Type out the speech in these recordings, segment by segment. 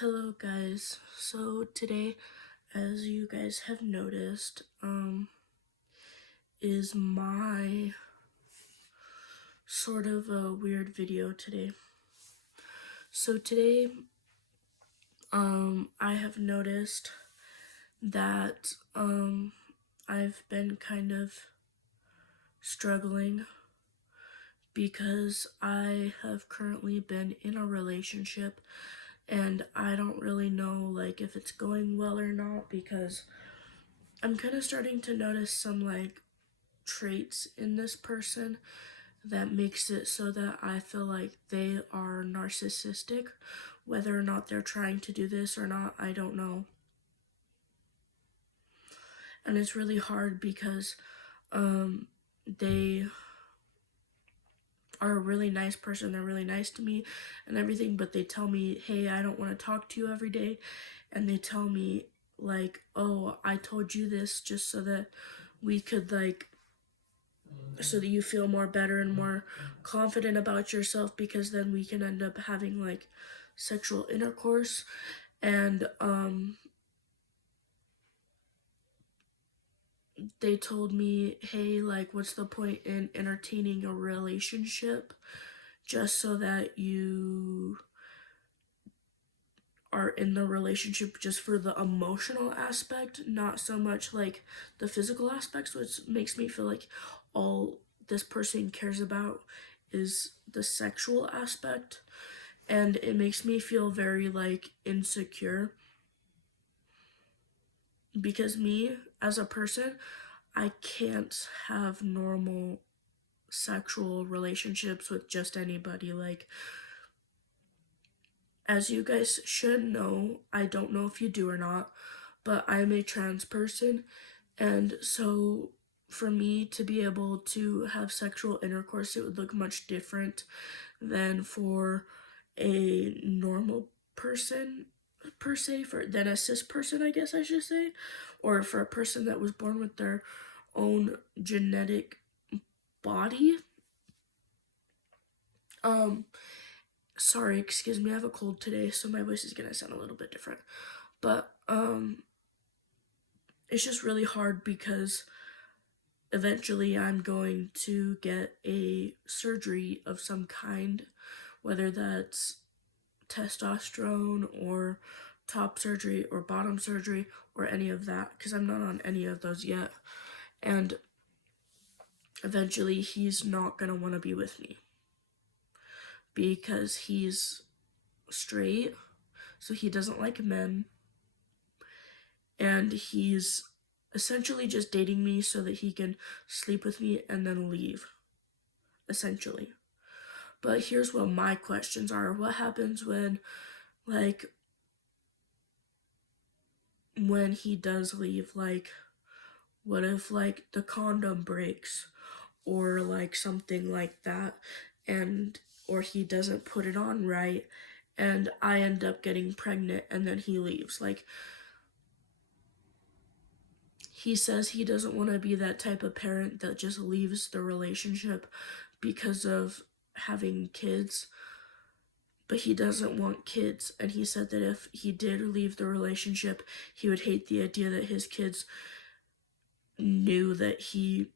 Hello guys. So today, as you guys have noticed, is my sort of a weird video today. So today, I have noticed that I've been kind of struggling because I have currently been in a relationship and I don't really know like if it's going well or not because I'm kind of starting to notice some like traits in this person that makes it so that I feel like they are narcissistic. Whether or not they're trying to do this or not, I don't know. And it's really hard because they are a really nice person. They're really nice to me and everything, but they tell me, hey, I don't want to talk to you every day. And they tell me, like, oh, I told you this just so that we could, like, so that you feel more better and more confident about yourself because then we can end up having like sexual intercourse. And they told me, hey, like, what's the point in entertaining a relationship just so that you are in the relationship just for the emotional aspect, not so much like the physical aspects, which makes me feel like all this person cares about is the sexual aspect. And it makes me feel very like insecure because me as a person, I can't have normal sexual relationships with just anybody. Like, as you guys should know, I don't know if you do or not, but I'm a trans person, and so for me to be able to have sexual intercourse, it would look much different than for a normal person per se, for than a cis person, I guess I should say, or for a person that was born with their own genetic body. Um, sorry, excuse me, I have a cold today, so my voice is gonna sound a little bit different. But it's just really hard because eventually I'm going to get a surgery of some kind, whether that's testosterone or top surgery or bottom surgery or any of that, because I'm not on any of those yet. And eventually he's not going to want to be with me because he's straight, so he doesn't like men, and he's essentially just dating me so that he can sleep with me and then leave, essentially. But here's what my questions are. What happens like, when he does leave? Like, what if, like, the condom breaks or, like, something like that, and, or he doesn't put it on right, and I end up getting pregnant and then he leaves? Like, he says he doesn't want to be that type of parent that just leaves the relationship because of having kids, but he doesn't want kids. And he said that if he did leave the relationship, he would hate the idea that his kids knew that he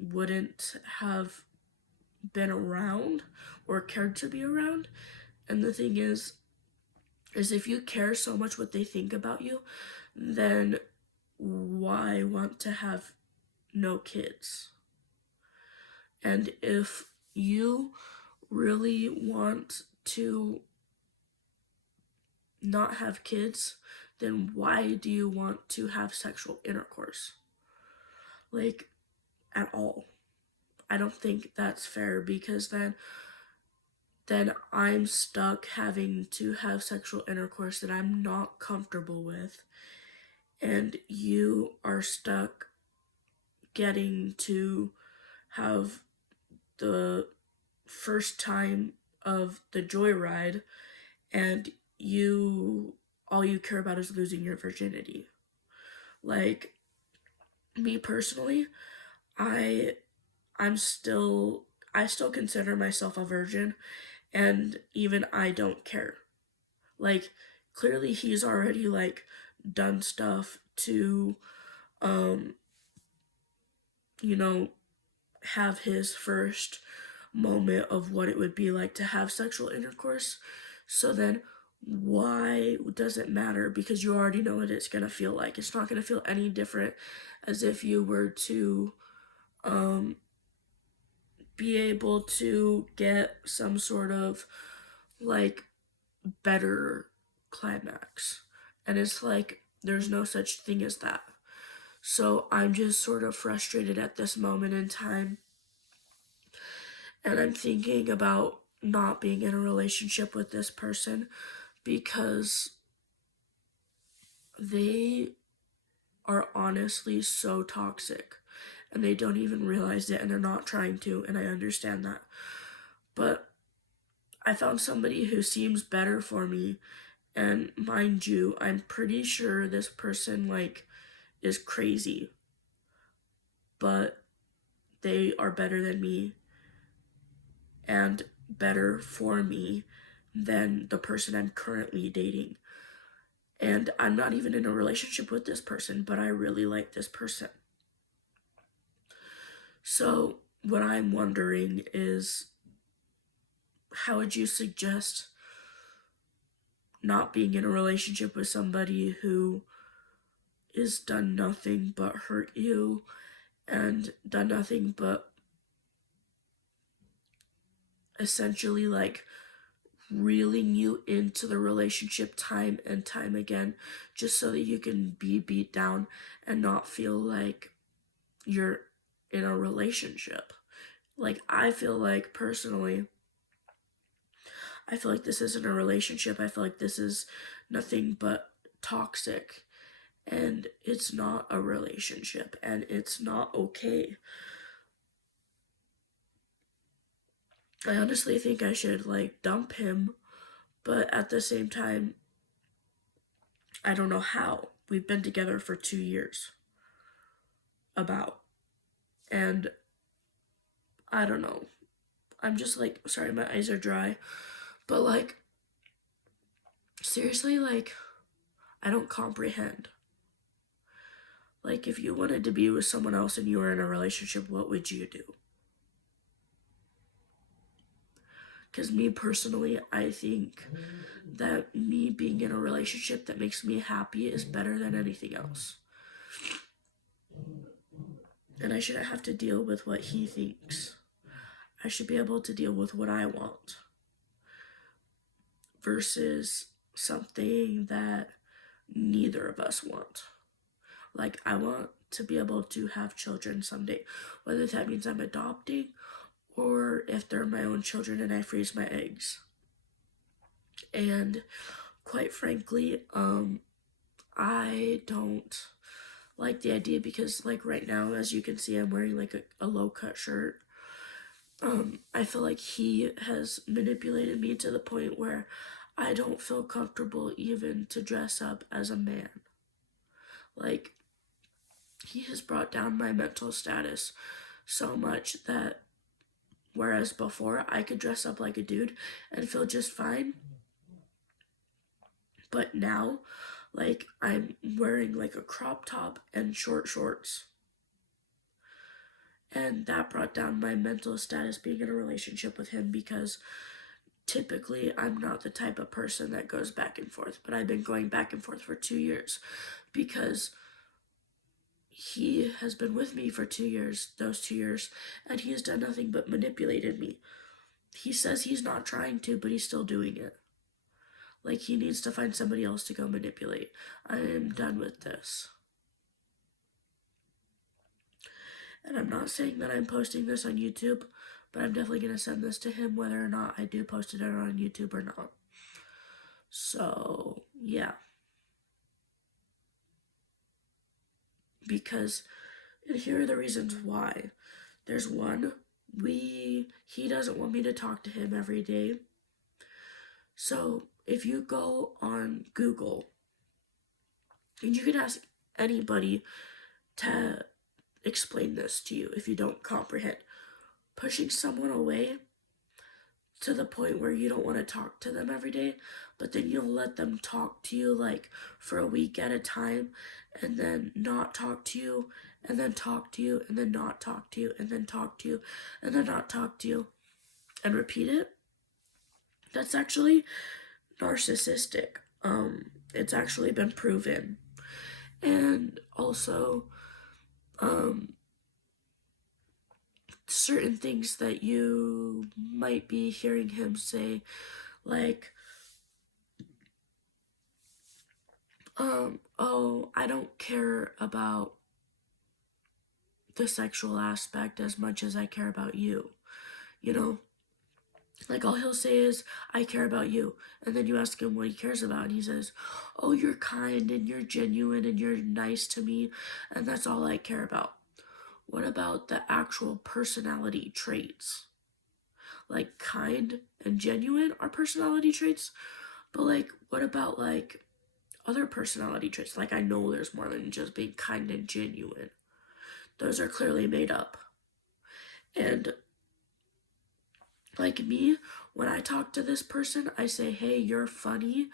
wouldn't have been around or cared to be around. And the thing is if you care so much what they think about you, then why want to have no kids? And if you really want to not have kids, then why do you want to have sexual intercourse? Like, at all. I don't think that's fair because then I'm stuck having to have sexual intercourse that I'm not comfortable with, and you are stuck getting to have the first time of the joyride, and you all you care about is losing your virginity. Like, me personally, I I'm still I still consider myself a virgin, and even I don't care. Like, clearly he's already like done stuff to um you know have his first moment of what it would be like to have sexual intercourse. So then why does it matter? Because you already know what it's going to feel like. It's not going to feel any different as if you were to um be able to get some sort of like better climax. And it's like there's no such thing as that. So I'm just sort of frustrated at this moment in time. And I'm thinking about not being in a relationship with this person because they are honestly so toxic and they don't even realize it and they're not trying to, and I understand that. But I found somebody who seems better for me, and mind you, I'm pretty sure this person like is crazy, but they are better than me and better for me than the person I'm currently dating. And I'm not even in a relationship with this person, but I really like this person. So, what I'm wondering is, how would you suggest not being in a relationship with somebody who is done nothing but hurt you and done nothing but essentially like reeling you into the relationship time and time again just so that you can be beat down and not feel like you're in a relationship? Like, I feel like personally, I feel like this isn't a relationship. I feel like this is nothing but toxic, and it's not a relationship, and it's not okay. I honestly think I should like dump him, but at the same time, I don't know how. We've been together for 2 years, about, and I don't know. I'm just like, sorry, my eyes are dry, but like, seriously, like, I don't comprehend. Like, if you wanted to be with someone else and you were in a relationship, what would you do? Because me personally, I think that me being in a relationship that makes me happy is better than anything else. And I shouldn't have to deal with what he thinks. I should be able to deal with what I want versus something that neither of us want. Like, I want to be able to have children someday, whether that means I'm adopting or if they're my own children and I freeze my eggs. And quite frankly, I don't like the idea because, like, right now, as you can see, I'm wearing like a low cut shirt. I feel like he has manipulated me to the point where I don't feel comfortable even to dress up as a man. Like, he has brought down my mental status so much that whereas before I could dress up like a dude and feel just fine, but now, like, I'm wearing like a crop top and short shorts. And that brought down my mental status being in a relationship with him because typically I'm not the type of person that goes back and forth, but I've been going back and forth for 2 years because he has been with me for 2 years, those 2 years, and he has done nothing but manipulated me. He says he's not trying to, but he's still doing it. Like, he needs to find somebody else to go manipulate. I am done with this. And I'm not saying that I'm posting this on YouTube, but I'm definitely going to send this to him whether or not I do post it on YouTube or not. So, yeah. Because, and here are the reasons why. There's one, he doesn't want me to talk to him every day. So, if you go on Google, and you can ask anybody to explain this to you if you don't comprehend. Pushing someone away to the point where you don't want to talk to them every day, but then you'll let them talk to you like for a week at a time, and then not talk to you, and then talk to you, and then not talk to you, and then talk to you, and then not talk to you, and repeat it. That's actually narcissistic. It's actually been proven. And also, um, certain things that you might be hearing him say, like, oh, I don't care about the sexual aspect as much as I care about you. You know, like all he'll say is, I care about you. And then you ask him what he cares about, and he says, oh, you're kind and you're genuine and you're nice to me, and that's all I care about. What about the actual personality traits? Like, kind and genuine are personality traits, but like, what about like other personality traits? Like, I know there's more than just being kind and genuine. Those are clearly made up. And like me, when I talk to this person, I say, hey, you're funny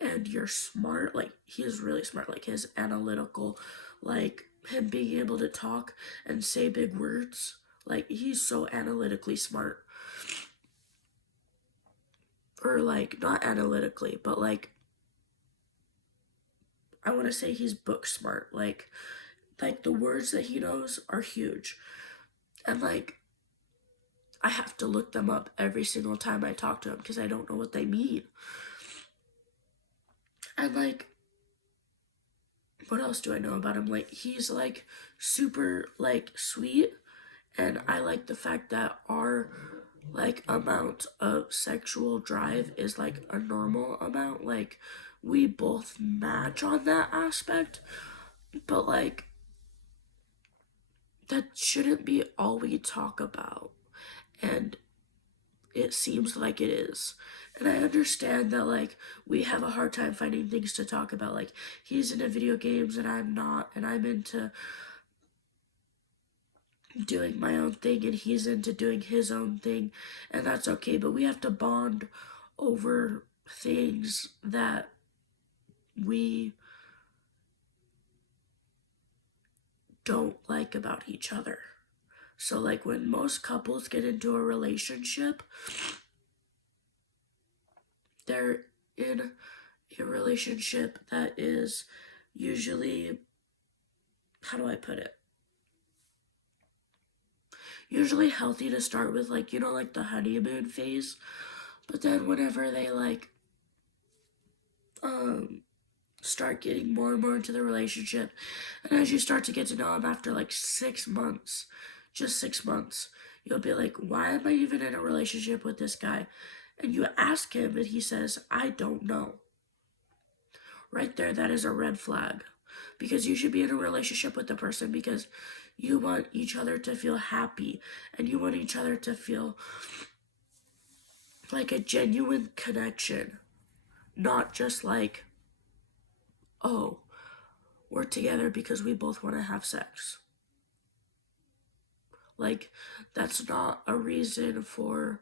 and you're smart. Like, he is really smart. Like, his analytical, like, him being able to talk and say big words. Like, he's so analytically smart. Or, like, not analytically, but, like, I want to say he's book smart. Like, the words that he knows are huge. And, like, I have to look them up every single time I talk to him because I don't know what they mean. And like, what else do I know about him? Like, he's like super like sweet, and I like the fact that our like amount of sexual drive is like a normal amount. Like, we both match on that aspect, but like, that shouldn't be all we talk about. And it seems like it is. And I understand that, like, we have a hard time finding things to talk about. Like, he's into video games and I'm not, and I'm into doing my own thing and he's into doing his own thing, and that's okay. But we have to bond over things that we don't like about each other. So, like, when most couples get into a relationship, they're in a relationship that is usually, how do I put it? Usually healthy to start with, like, you know, like the honeymoon phase. But then whenever they, like, start getting more and more into the relationship, and as you start to get to know him after, like, 6 months, just 6 months, you'll be like, why am I even in a relationship with this guy? And you ask him, and he says, I don't know. Right there, that is a red flag. Because you should be in a relationship with the person because you want each other to feel happy, and you want each other to feel like a genuine connection. Not just like, oh, we're together because we both want to have sex. Like, that's not a reason for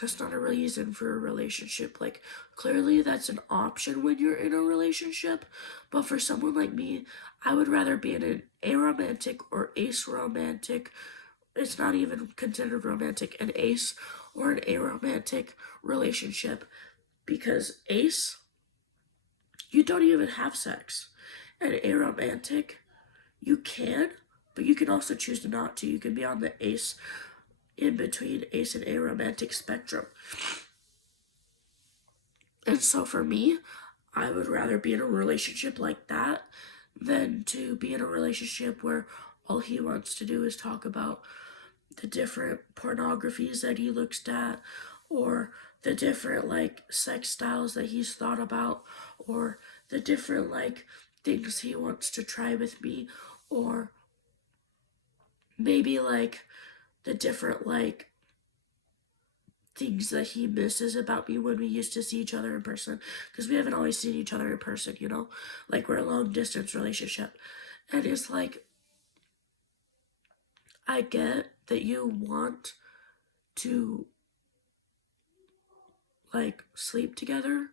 a relationship. Like, clearly that's an option when you're in a relationship, but for someone like me, I would rather be in an aromantic or ace romantic, it's not even considered romantic, an ace or an aromantic relationship, because ace, you don't even have sex, and aromantic, you can, but you can also choose not to. You can be on the ace, in between ace and aromantic spectrum. And so for me, I would rather be in a relationship like that than to be in a relationship where all he wants to do is talk about the different pornographies that he looks at, or the different like sex styles that he's thought about, or the different like things he wants to try with me, or maybe like the different like things that he misses about me when we used to see each other in person, because we haven't always seen each other in person, you know, like we're a long distance relationship. And it's like, I get that you want to like sleep together,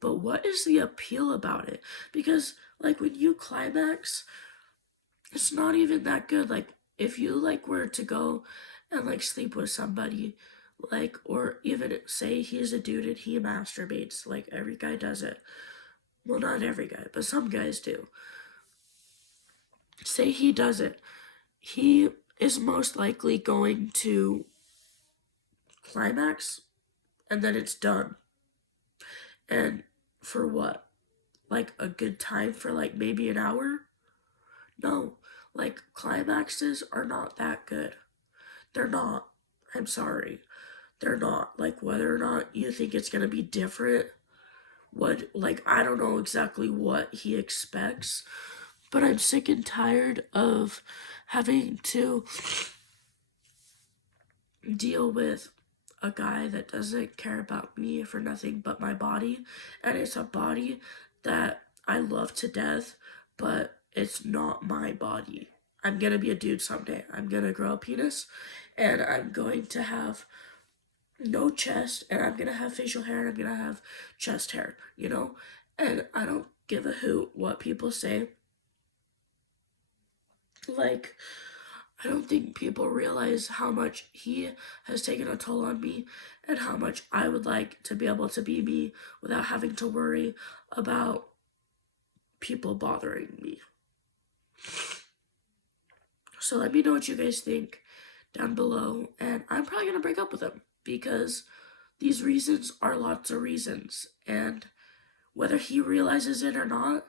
but what is the appeal about it? Because like when you climax, it's not even that good. Like if you like were to go and like sleep with somebody, like, or even say he's a dude and he masturbates, like every guy does it. Well, not every guy, but some guys do. Say he does it, he is most likely going to climax and then it's done. And for what? Like a good time for like maybe an hour? No. Like climaxes are not that good. They're not. I'm sorry. They're not. Like whether or not you think it's gonna be different, what, like, I don't know exactly what he expects, but I'm sick and tired of having to deal with a guy that doesn't care about me for nothing but my body. And it's a body that I love to death, but it's not my body. I'm gonna be a dude someday. I'm gonna grow a penis and I'm going to have no chest and I'm gonna have facial hair and I'm gonna have chest hair, you know? And I don't give a hoot what people say. Like, I don't think people realize how much he has taken a toll on me and how much I would like to be able to be me without having to worry about people bothering me. So let me know what you guys think down below, and I'm probably going to break up with him because these reasons are lots of reasons, and whether he realizes it or not,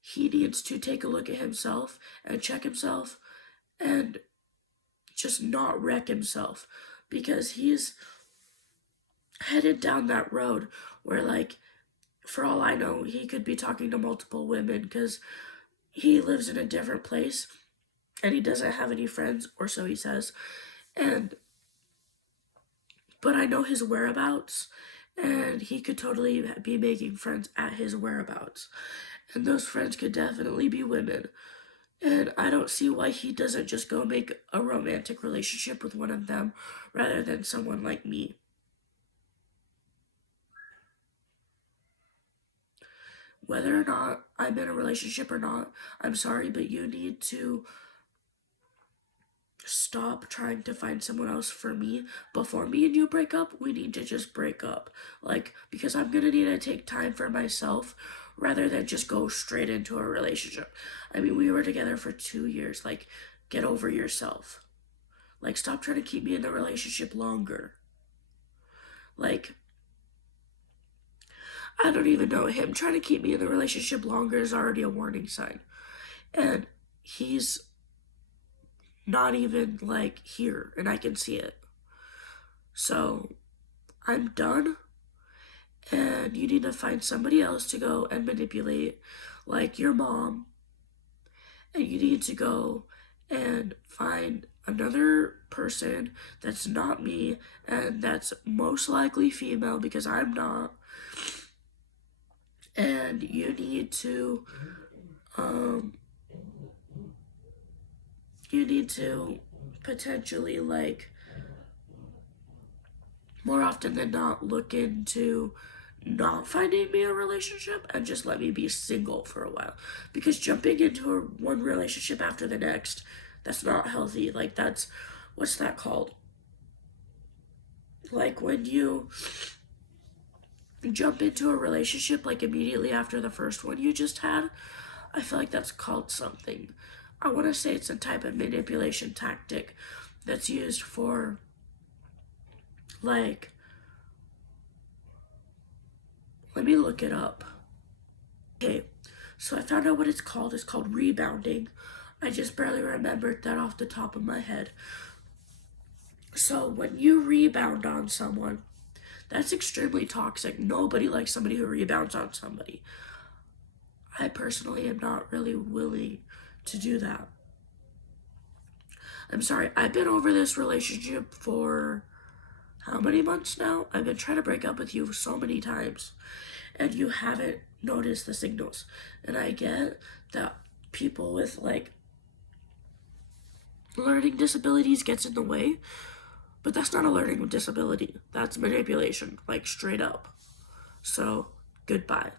he needs to take a look at himself and check himself and just not wreck himself because he's headed down that road where, like, for all I know, he could be talking to multiple women because he lives in a different place and he doesn't have any friends, or so he says. And but I know his whereabouts, and he could totally be making friends at his whereabouts, and those friends could definitely be women. And I don't see why he doesn't just go make a romantic relationship with one of them rather than someone like me. Whether or not I'm in a relationship or not, I'm sorry, but you need to stop trying to find someone else for me. Before me and you break up, we need to just break up. Like, because I'm gonna need to take time for myself rather than just go straight into a relationship. I mean, we were together for 2 years. Like, get over yourself. Like, stop trying to keep me in the relationship longer. Like, I don't even know. Him trying to keep me in the relationship longer is already a warning sign. And he's not even, like, here, and I can see it. So, I'm done, and you need to find somebody else to go and manipulate, like your mom, and you need to go and find another person that's not me and that's most likely female because I'm not. And um you need to potentially, like, more often than not look into not finding me a relationship and just let me be single for a while, because jumping into one relationship after the next, that's not healthy. Like, that's, what's that called, like when you jump into a relationship like immediately after the first one you just had, I feel like that's called something. I want to say it's a type of manipulation tactic that's used for, like, let me look it up. Okay, so I found out what it's called. It's called rebounding. I just barely remembered that off the top of my head. So when you rebound on someone, that's extremely toxic. Nobody likes somebody who rebounds on somebody. I personally am not really willing to do that. I'm sorry, I've been over this relationship for how many months now? I've been trying to break up with you so many times, and you haven't noticed the signals. And I get that people with, like, learning disabilities gets in the way, But that's not a learning disability. That's manipulation, like straight up. So, goodbye.